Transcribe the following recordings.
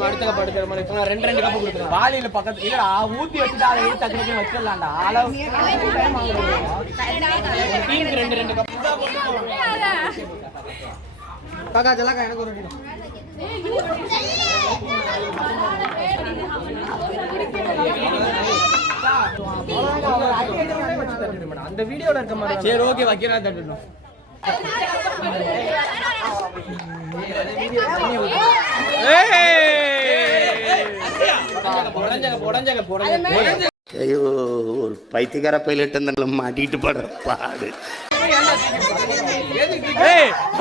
அவங்க அடுத்த கப் எடுக்கிற மாதிரி இப்போ 2 கப் கொடுத்துருங்க. வாளியில பக்கத்துல இல்ல ஊத்தி வச்சுட்டு அதை எடுத்து தக்கி வச்சிடலாம்டா. அளவு டைம் ஆகுது. டீமுக்கு 2 கப் காக்கா ஜலகா எனக்கு ஒரு கிலோ. அந்த வீடியோல இருக்க மாதிரி. சரி ஓகே வைக்கிறா தட்டணும். ஐயோ ஒரு பைத்தியக்கார பைலட் இருந்தாலும் மாட்டிட்டு படுற பாடு.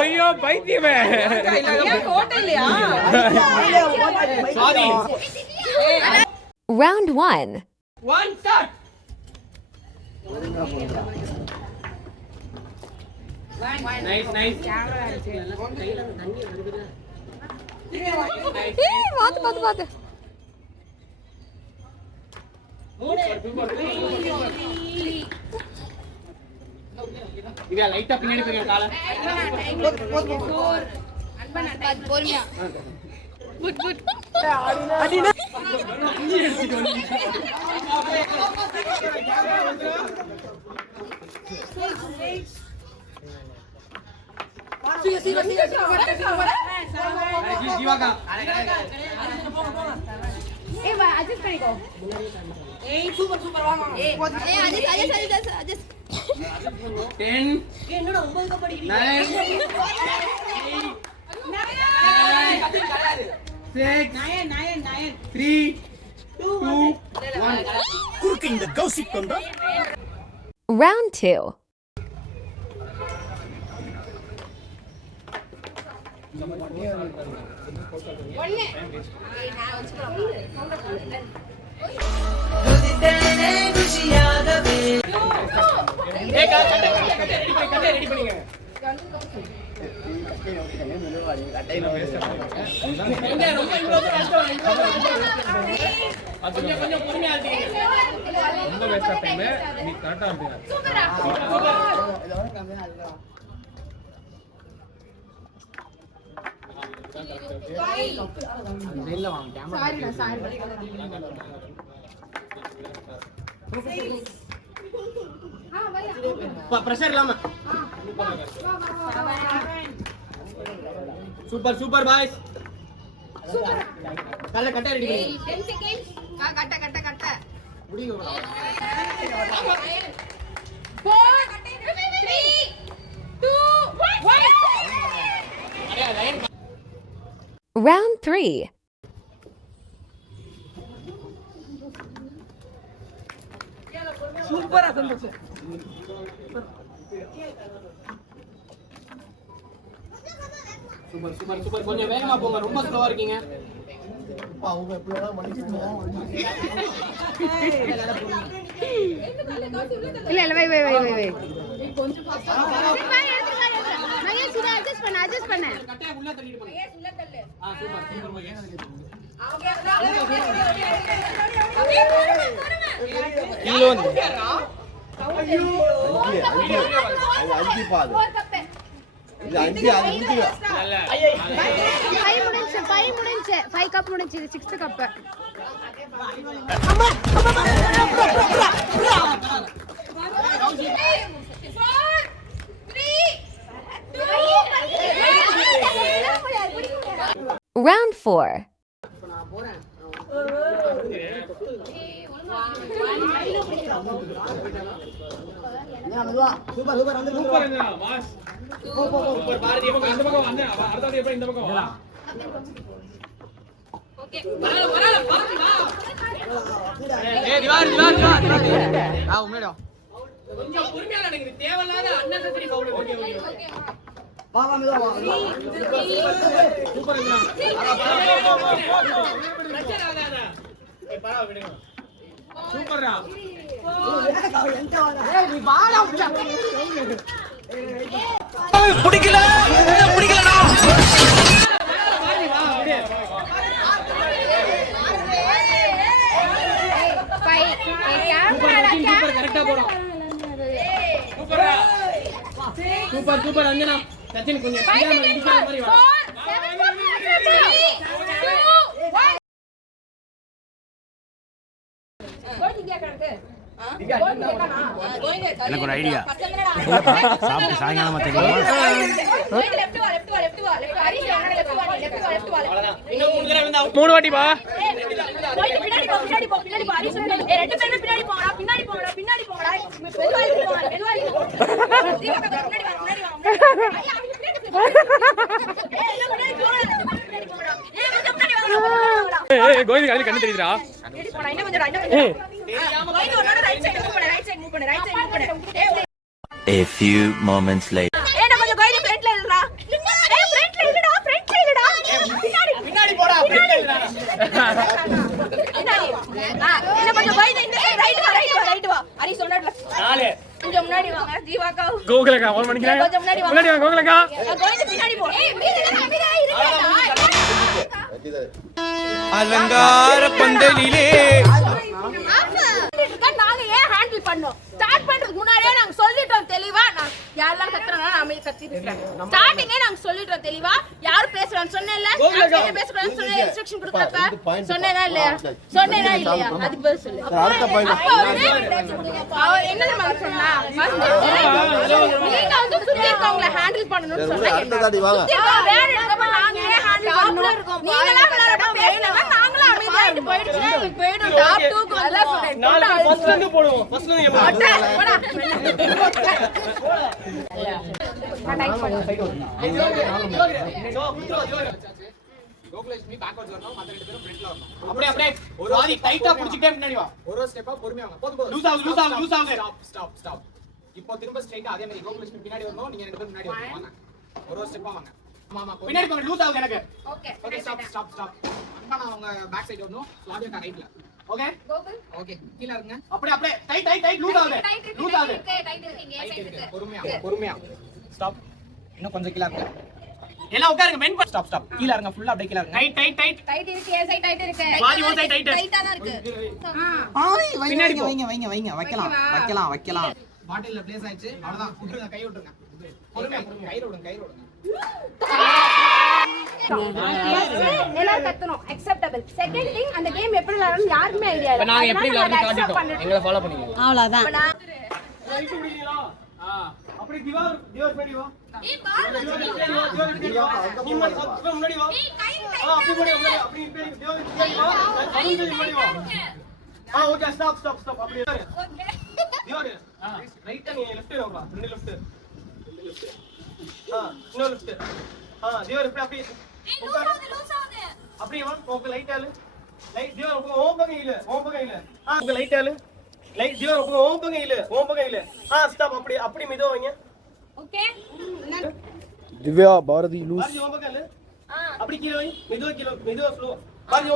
ஐயோ பைத்தியமே. Round 1. One start. Nice. பாத்து. இங்க லைட்டா பின்னாடி போங்க கால. பொறுமையா. குட். அடினா. ஜீவாகா. ஏய் வா அட்ஜஸ்ட் பண்ணிக்கோ. ஏய் சூப்பர் வாங்க. ஏய் அட்ஜஸ்ட். 10. என்னடா 9 கப் அடிக்கிறீங்க. 9 3 2 1 குறுக்கு இந்த கௌசிக் பண்றா. Round 2. ஒண்ணே. நான் கட்டை ரெடி பண்ணுங்க. கொஞ்சம் பொறுமையா இருக்கீங்க. ரொம்ப வேஸ்ட் டைம். நீ கரெக்ட்டா இருப்பீங்க. சூப்பரா. பிரஷர் இல்லாம. Super boys. கல்ல கட்ட ரெடி பண்ணி. 10 செகண்ட்ஸ். கட்ட. முடிங்க. 4 3 2 1. Round 3. சூப்பரா சந்தோஷ். சூப்பர் கொஞ்சம் வேகமா போங்க. ரொம்ப ஸ்லோவா இருக்கீங்க. அவங்க எப்படியா மன்னிச்சுங்க. இல்ல வை. கொஞ்சம் ஃபாஸ்டா. நான் சுதா அட்ஜஸ்ட் பண்ண. கட்டைய உள்ள தள்ளிட்டு போங்க. உள்ள தள்ளு. சூப்பர். கிலோ ஐயோ 5 பாது. இது 5 அது முடிஞ்சு. ஐயோ 5 முடிஞ்சு 5 கப் முடிஞ்சு. இது 6th கப். அம்மா 4 3 2 Round 4. சூப்பர் பாரதி பக்கம் இந்த பக்கம் வந்து அடுத்து எப்படி இந்த பக்கம் வா. ஓகே வரல பாரதி வா. ஏய் திவாரி ஆ உமேடா கொஞ்சம் பொறுமையா நடங்க. தேவையில்லாத அன்னெசரி பவுல். ஓகே வா மெதுவா வா. சூப்பர் பிரஷர் ஆகாத. ஏய் பாரா விடுங்க. சூப்பர்ரா. ஏய் நீ வாடா. பிடிக்கலடா. சூப்பர் கரெக்ட்டா போறோம். சூப்பர் அஞ்சனா. சச்சின் கொஞ்சம் பிரியாம இடிக்கிற மாதிரி வா. 4 7 2 1 எனக்கு ஒரு ஐடியா சாப்பிட்டு சாயங்காலம் மூணு வாட்டி பா கோவிந்த் அதுல கண்ணு தெரியுதுடா A few moments later. பின்னாடி போடா கோகுலக்கா ஃபோன் பண்ணிக்கிறேன் முன்னாடி வாங்க கோகுலக்கா அலங்கார பந்தலிலே நாங்க ஏன் ஹேண்டில் பண்ணோம் ஸ்டார்ட் பண்றதுக்கு முன்னாடியே நாங்க சொல்லிட்டோம் தெளிவா நான் யாரெல்லாம் கத்துறாங்க நான் அமைதி கத்திட்டேன் ஸ்டார்டிங்கே நாங்க சொல்லிட்டோம் தெளிவா யார் பேசுறான்னு சொன்னேன்ல நான் பேசுறேன்னு சொன்ன இன்ஸ்ட்ரக்ஷன் கொடுத்தப்ப சொன்னேனா இல்லையா அதுக்கு பதில் சொல்லு அவர் என்ன நம்ம சொன்னா நீங்க வந்து சுத்தி இருக்கவங்கள ஹேண்டில் பண்ணனும்னு சொன்னீங்க வேற இடத்துல நாங்க ஏன் ஹேண்டில் பண்ணனும் நீங்களா விளையாடணும் வேணும்னா நாங்களா அமைதியா இருந்து போயிடுச்சு போய்டும் டாப் 2 க்கு வந்தா சொன்னேன் நாளைக்கு ஃபர்ஸ்ட்ல இருந்து போடுவோம் ஃபர்ஸ்ட்ல இருந்து கோகுலட்சுமி பேக்வர்ட்ஸ் வரணும் மத்த ரெண்டு பேரும் ஃப்ரண்ட்ல வரணும் அப்படியே ஒரு வாதி டைட்டா புடிச்சிட்டே முன்னாடி வா ஒரு ஸ்டெப்பா பொறுமையா வாங்க போதும் லூஸ் ஆகுங்க ஸ்டாப் இப்போ திரும்ப ஸ்ட்ரைட்டா அதே மாதிரி கோகுலட்சுமி பின்னாடி வரணும் நீங்க ரெண்டு பேரும் முன்னாடி வாங்க ஒரு ஸ்டெப்பா வாங்க ஆமா பின்னாடி கொஞ்சம் லூஸ் ஆகுங்க எனக்கு ஓகே ஸ்டாப் அங்க நான் உங்க பேக் சைடு வரணும் ஸ்லாடியா ரைட்ல ஓகே ஓகே கீழ இருங்க அப்படியே டைட் லூஸ் ஆகுங்க டைட் இருக்கீங்க பொறுமையா ஸ்டாப் இன்னும் கொஞ்சம் கீழ இருங்க எல்லாம் உட்காருங்க மென் ஸ்டாப் கீழ இருங்க ஃபுல்லா அப்படியே கீழ இருங்க டைட் இருக்கு ஏ சைடு டைட் இருக்கு வாடி ஓ சைடு டைட்டா தான் இருக்கு வைக்கலாம் பாட்டில்ல ப்ளேஸ் ஆயிடுச்சு அவ்வளவுதான் விட்டுருங்க கை விட்டுருங்க பொறுமையா கை விடுங்க எல்லாரும் கத்தணும் அக்செப்டபிள் செகண்ட் திங் அந்த கேம் எப்படி விளையாடணும் யாருமே ஐடியா இல்ல நாங்க எப்படி விளையாடணும் காட்டிட்டோம் எங்களை ஃபாலோ பண்ணுங்க அவ்வளவுதான் ரைட் பிடிங்களா அப்படி திவார் மேடி வா ஏய் பால் நீ முன்னாடி வா அப்படி முன்னாடி அப்படி திவார் முன்னாடி வா ஓகே ஸ்டாப் அப்படி ஓகே திவார் ரைட் நீ லெஃப்ட் வாங்க ரெண்டு லெஃப்ட் இன்னொரு லெஃப்ட் திவார் அப்படி லூஸ் ஆகுது அப்படி வா ஓகே லைட் திவார் ஓம் பங்க இல்ல ஓங்க லைட் திவார் ஓம் பங்க இல்ல ஸ்டாப் அப்படி மெதுவா வாங்க ஓகே திவ்யா பாரதி லூஸ் பாரதி ஓம் பங்க அப்படி கீழ வை மெதுவா ஸ்லோ பாரதி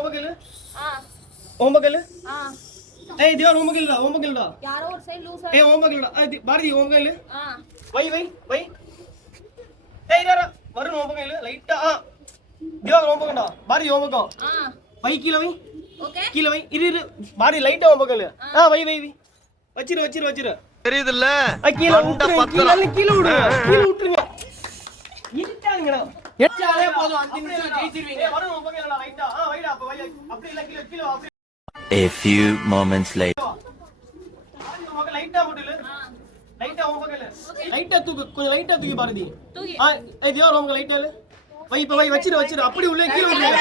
ஓம் பங்க ஏய் திவார் ஓம் பங்கடா யாரோ ஒரு சைடு லூஸ் ஏய் ஓம் பங்கடா பாரதி ஓம் பங்க வை ஏய் யாரா வரும் ஓம் பங்க லைட்டா திவார் ஓம் பங்கடா பாரதி ஓம் பங்க வை கீழ வை ஓகே கீழ வை இரு பாரதி லைட்டா ஓம் பங்க வை வச்சிரு தெரியுதுல்ல கீழ விட்டுருங்க இருட்டாங்கடா எச்சாலே போதும் 5 நிமிஷம் ஜெயிச்சிருவீங்க வரும் ஓம் பங்க லைட்டா வைடா அப்ப வை அப்படி இல்ல கீழ அப்படி A few moments later. லைட்டா போடுல லைட்டா ஓம் பங்கல லைட்டா தூக்கு கொஞ்சம் லைட்டா தூக்கி பாரதி ஏய் திவார் ஓம் லைட்டா வை இப்ப வை வச்சிரு அப்படி உள்ள கீழ விட்டுரு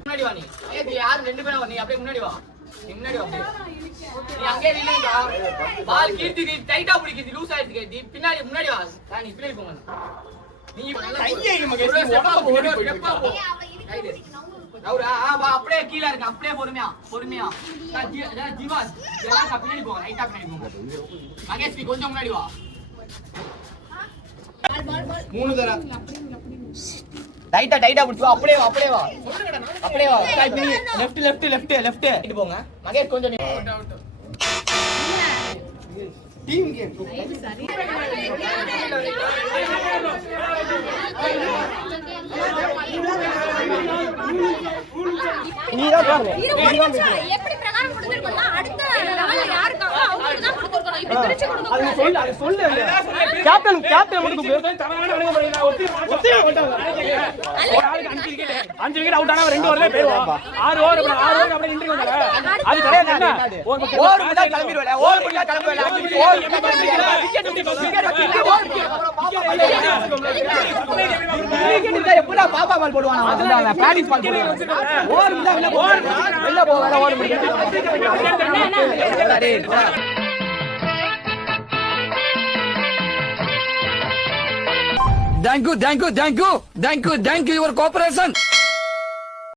முன்னாடி வா நீ ஏய் யார் ரெண்டு பேரும் வா நீ அப்படியே முன்னாடி வா நீ அங்கே நில்லுடா பால் கீர்த்தி நீ டைட்டா பிடிக்குது லூஸ் ஆயிடுச்சு நீ முன்னாடி வா நீ பின்னாடி போங்க நீ கையே மகேஷ் ஒரு ஸ்டெப்பா போ அவரா வா அப்படியே கீழ இருங்க அப்படியே பொறுமையா ஜீவா எல்லாம் பின்னாடி போங்க ரைட்டா பின்னாடி போங்க மகேஷ் நீ கொஞ்சம் முன்னாடி வா மூணு தர டைட்டா பிடிச்சு அப்படியே வா லெஃப்ட் போங்க மகேஷ் கொஞ்சம் டீம் கேம் எப்படி பிரகாரம் கொடுத்திருக்கோம்னா அடுத்த லெவல்ல யார் இருக்காங்களோ அவங்களுக்கு தான் கொடுத்திருக்கோம் இப்படி பிரிச்சு கொடுக்க அது கூடாது. சொல்லு, அது சொல்லு. கேப்டன் மட்டும் கூப்பிடு. ஒரு ஆளுக்கு 5 விக்கெட் அவுட் ஆனா 2 ஓவர்ல போயிடுவோம். 6 ஓவர் அப்படியே இன்ட்ரி வந்தால அது கிடையாது. என்ன ஓவர் முடிஞ்சா கிளம்பிடுவேல. ஓவர் முடிஞ்சா கிளம்புவேல. ஓவர் விக்கெட் எப்படா பாப்பா பால் போடுவானா? அவன் பிராக்டீஸ் பால் போடுவான். ஓவர் முடிஞ்சா வெளில போ வேற ஓவர் முடிஞ்சா. Thank you your cooperation.